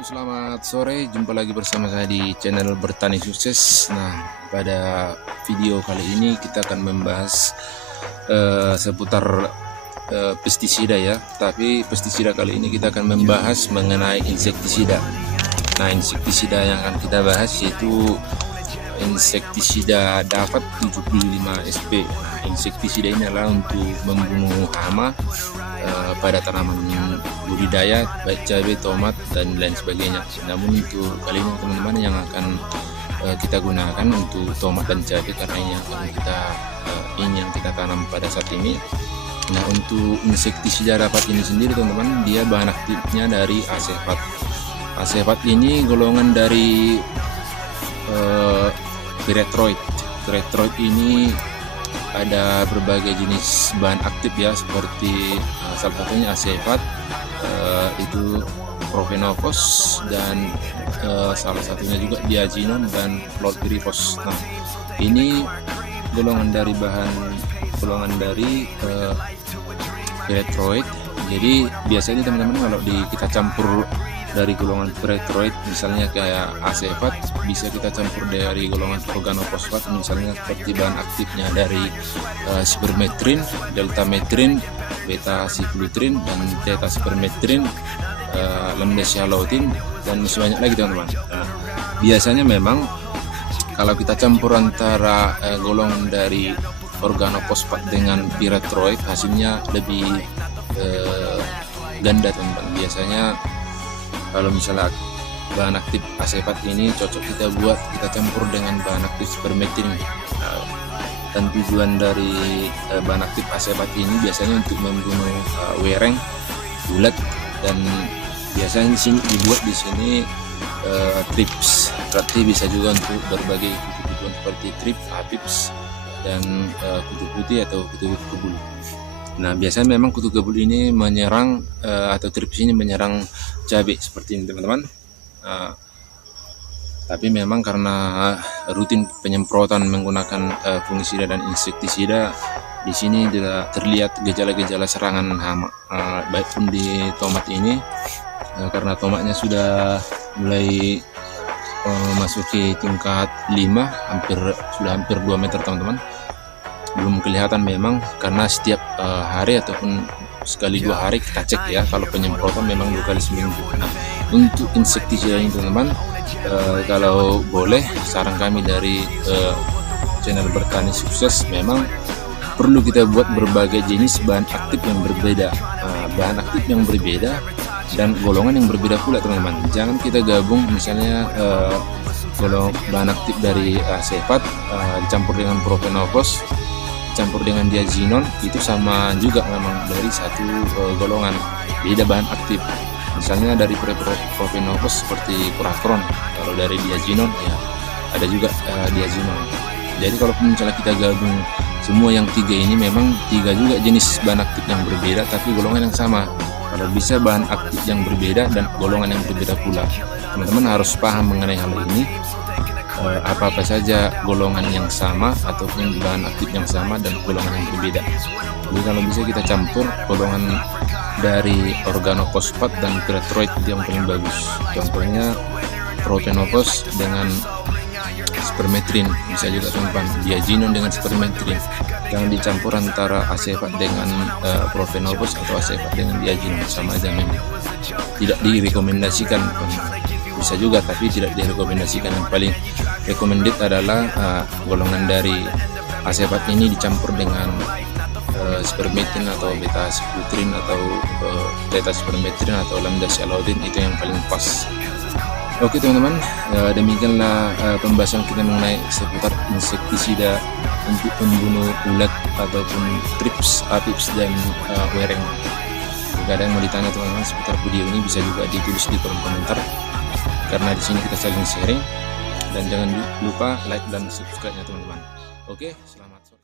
Halo, selamat sore. Jumpa lagi bersama saya di channel Bertani Sukses. Nah, pada video kali ini kita akan membahas seputar pestisida ya. Tapi pestisida kali ini kita akan membahas mengenai insektisida. Nah, insektisida yang akan kita bahas yaitu insektisida dapat 75 SP. Nah, insektisida ini adalah untuk membunuh hama pada tanaman budidaya baik cabai, tomat dan lain sebagainya. Namun untuk kali ini teman-teman yang akan kita gunakan untuk tomat dan cabai karena ini yang kita tanam pada saat ini. Nah, untuk insektisida dapat ini sendiri teman-teman, dia bahan aktifnya dari asefat. Asefat ini golongan dari pyrethroid. Pyrethroid ini ada berbagai jenis bahan aktif ya, seperti salah satunya asefat, itu profenofos, dan salah satunya juga diazinon dan chlorpyrifos. Nah, ini golongan dari pyrethroid. Jadi biasanya teman-teman kalau kita campur dari golongan pyrethroid, misalnya kayak asefat, bisa kita campur dari golongan organofosfat, misalnya seperti bahan aktifnya dari spermetrin, deltametrin, beta siklutrin, dan theta spermetrin, lambda sialotin, dan masih banyak lagi teman-teman. Nah, biasanya memang kalau kita campur antara golongan dari organofosfat dengan pyrethroid, hasilnya lebih ganda teman-teman. Biasanya kalau misalnya bahan aktif asefat ini cocok kita campur dengan bahan aktif spermetrin. Dan tujuan dari bahan aktif asefat ini biasanya untuk membunuh wereng, ulat, dan biasanya dibuat di sini trips. Berarti bisa juga untuk berbagai kutu-kutuan seperti trips, apips, dan kutu putih atau kutu kebul. Nah, biasanya memang kutu kebul ini menyerang atau trips ini menyerang cabai seperti ini teman-teman. Tapi memang karena rutin penyemprotan menggunakan fungisida dan insektisida, di sini tidak terlihat gejala-gejala serangan hama, baik pun di tomat ini, karena tomatnya sudah mulai masuki tingkat 5, sudah hampir 2 meter teman-teman. Belum kelihatan memang, karena setiap hari ataupun sekali 2 hari kita cek ya. Kalau penyemprotan memang 2 kali seminggu. Nah, untuk insektisida ini teman-teman, kalau boleh saran kami dari channel Bertani Sukses, memang perlu kita buat berbagai jenis bahan aktif yang berbeda, bahan aktif yang berbeda dan golongan yang berbeda pula teman-teman. Jangan kita gabung misalnya bahan aktif dari asefat dicampur dengan profenofos, campur dengan diazinon, itu sama juga memang dari satu golongan, beda bahan aktif. Misalnya dari profenofos seperti purakron, kalau dari diazinon ya ada juga diazinon. Jadi kalau misalnya kita gabung semua yang 3 ini, memang 3 juga jenis bahan aktif yang berbeda tapi golongan yang sama. Kalau bisa bahan aktif yang berbeda dan golongan yang berbeda pula, teman-teman harus paham mengenai hal ini. Apa-apa saja golongan yang sama ataupun bahan aktif yang sama dan golongan yang berbeda. Jadi kalau bisa kita campur golongan dari organofosfat dan pyrethroid, itu yang paling bagus. Contohnya profenofos dengan spermetrin, bisa juga teman-teman diazinon dengan spermetrin. Jangan dicampur antara asefat dengan profenofos atau asefat dengan diazinon, sama aja memang. Tidak direkomendasikan. Bisa juga tapi tidak direkomendasikan. Yang paling recommended adalah golongan dari asefat ini dicampur dengan spermetrin atau beta siklutrin atau theta spermetrin atau lambda sialotin, itu yang paling pas. Oke teman-teman, demikianlah pembahasan kita mengenai seputar insektisida untuk membunuh ulat ataupun trips, apips, dan wereng. Jika ada yang mau ditanya teman-teman seputar video ini, bisa juga ditulis di kolom komentar, karena di sini kita saling sharing. Dan jangan lupa like dan subscribe-nya teman-teman. Oke, selamat sore.